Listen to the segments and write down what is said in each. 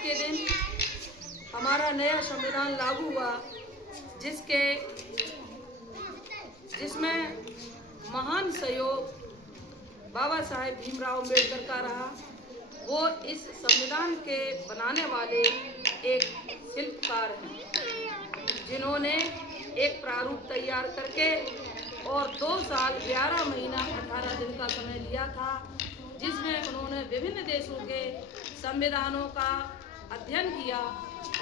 के दिन हमारा नया संविधान लागू हुआ, जिसमें महान सहयोग बाबा साहेब भीमराव अम्बेडकर का रहा। वो इस संविधान के बनाने वाले एक शिल्पकार हैं, जिन्होंने एक प्रारूप तैयार करके और 2 साल 11 महीना 18 दिन का समय लिया था, जिसमें उन्होंने विभिन्न देशों के संविधानों का अध्ययन किया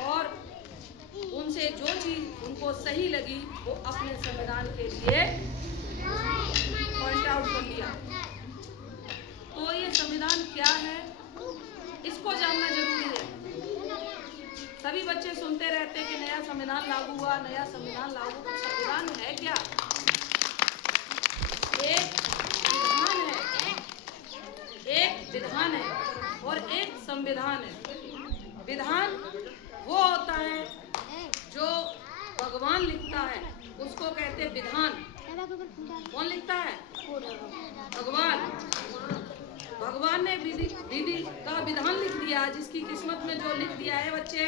और उनसे जो चीज़ उनको सही लगी वो अपने संविधान के लिए पॉइंट आउट कर लिया। तो ये संविधान क्या है, इसको जानना जरूरी है। सभी बच्चे सुनते रहते हैं कि नया संविधान लागू हुआ, नया संविधान लागू हुआ। संविधान है क्या? एक विधान है और एक संविधान है। विधान वो होता है जो भगवान लिखता है, उसको कहते हैं विधान। कौन लिखता है? भगवान। भगवान ने विधि का विधान लिख दिया। जिसकी किस्मत में जो लिख दिया है बच्चे,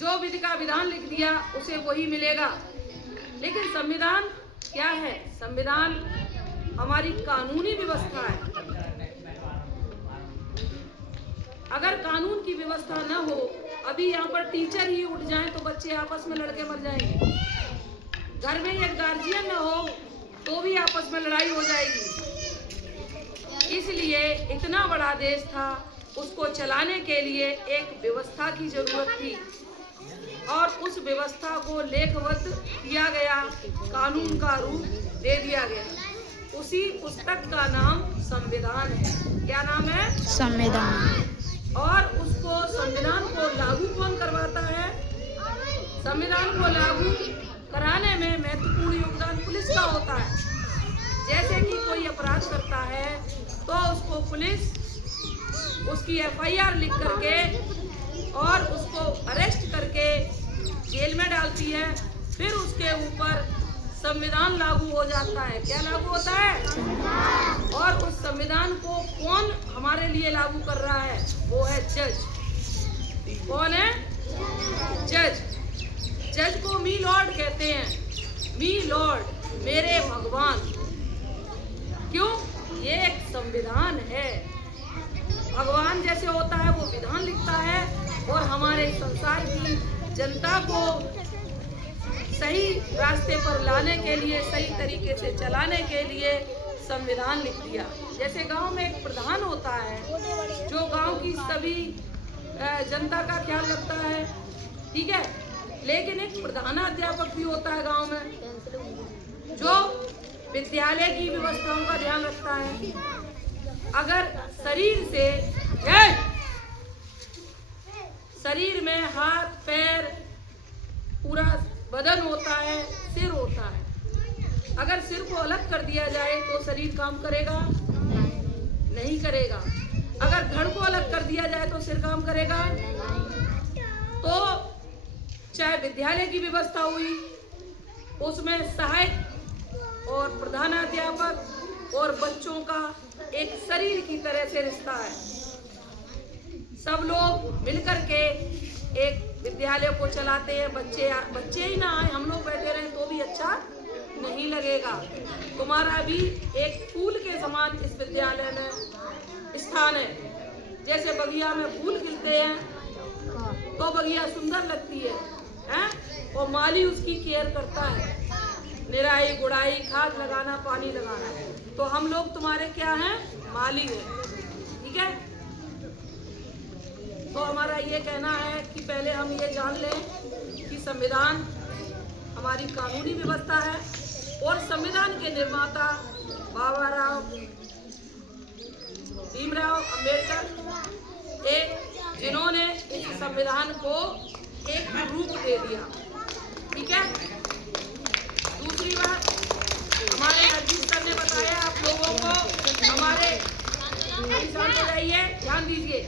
जो विधि का विधान लिख दिया उसे वही मिलेगा। लेकिन संविधान क्या है? संविधान हमारी कानूनी व्यवस्था है। अगर कानून की व्यवस्था न हो, अभी यहाँ पर टीचर ही उठ जाएं तो बच्चे आपस में लड़के मर जाएंगे। घर में एक गार्जियन न हो तो भी आपस में लड़ाई हो जाएगी। इसलिए इतना बड़ा देश था, उसको चलाने के लिए एक व्यवस्था की जरूरत थी और उस व्यवस्था को लेखबद्ध किया गया, कानून का रूप दे दिया गया। उसी पुस्तक का नाम संविधान है। क्या नाम है? संविधान। और उसको संविधान को लागू कौन करवाता है? संविधान को लागू कराने में महत्वपूर्ण योगदान पुलिस का होता है। जैसे कि कोई अपराध करता है तो उसको पुलिस उसकी FIR लिख करके और उसको अरेस्ट करके जेल में डालती है। फिर उसके ऊपर संविधान लागू हो जाता है। क्या लागू होता है? और उस संविधान को कौन हमारे लिए लागू कर रहा है? वो है जज। कौन है? जज। जज को मी लॉर्ड कहते हैं। मी लॉर्ड, मेरे भगवान। क्यों? ये एक संविधान है। भगवान जैसे होता है वो विधान लिखता है और हमारे संसार की जनता को सही रास्ते पर लाने के लिए, सही तरीके से चलाने के लिए संविधान लिख दिया। जैसे गांव में एक प्रधान होता है जो गांव की सभी जनता का ख्याल रखता है, ठीक है। लेकिन एक प्रधानाध्यापक भी होता है गांव में जो विद्यालय की व्यवस्थाओं का ध्यान रखता है। अगर शरीर में हाथ पैर पूरा बदन होता है, सिर होता है। अगर सिर को अलग कर दिया जाए तो शरीर काम करेगा? नहीं करेगा। अगर धड़ को अलग कर दिया जाए तो सिर काम करेगा? तो चाहे विद्यालय की व्यवस्था हुई, उसमें सहायक और प्रधानाध्यापक और बच्चों का एक शरीर की तरह से रिश्ता है। सब लोग मिलकर के एक विद्यालय को चलाते हैं। बच्चे ही ना आए, हम लोग बैठे रहें तो भी अच्छा नहीं लगेगा। तुम्हारा भी एक फूल के समान इस विद्यालय में स्थान है। जैसे बगिया में फूल खिलते हैं तो बगिया सुंदर लगती है, और माली उसकी केयर करता है, निराई गुड़ाई, खाद लगाना, पानी लगाना। तो हम लोग तुम्हारे क्या हैं? माली हैं, ठीक है। तो हमारा ये कहना है कि पहले हम ये जान लें कि संविधान हमारी कानूनी व्यवस्था है और संविधान के निर्माता बाबा भीमराव अम्बेडकर जिन्होंने इस संविधान को एक रूप दे दिया, ठीक है। दूसरी बात, हमारे अजीत सर ने बताया आप लोगों को, हमारे ध्यान दीजिए।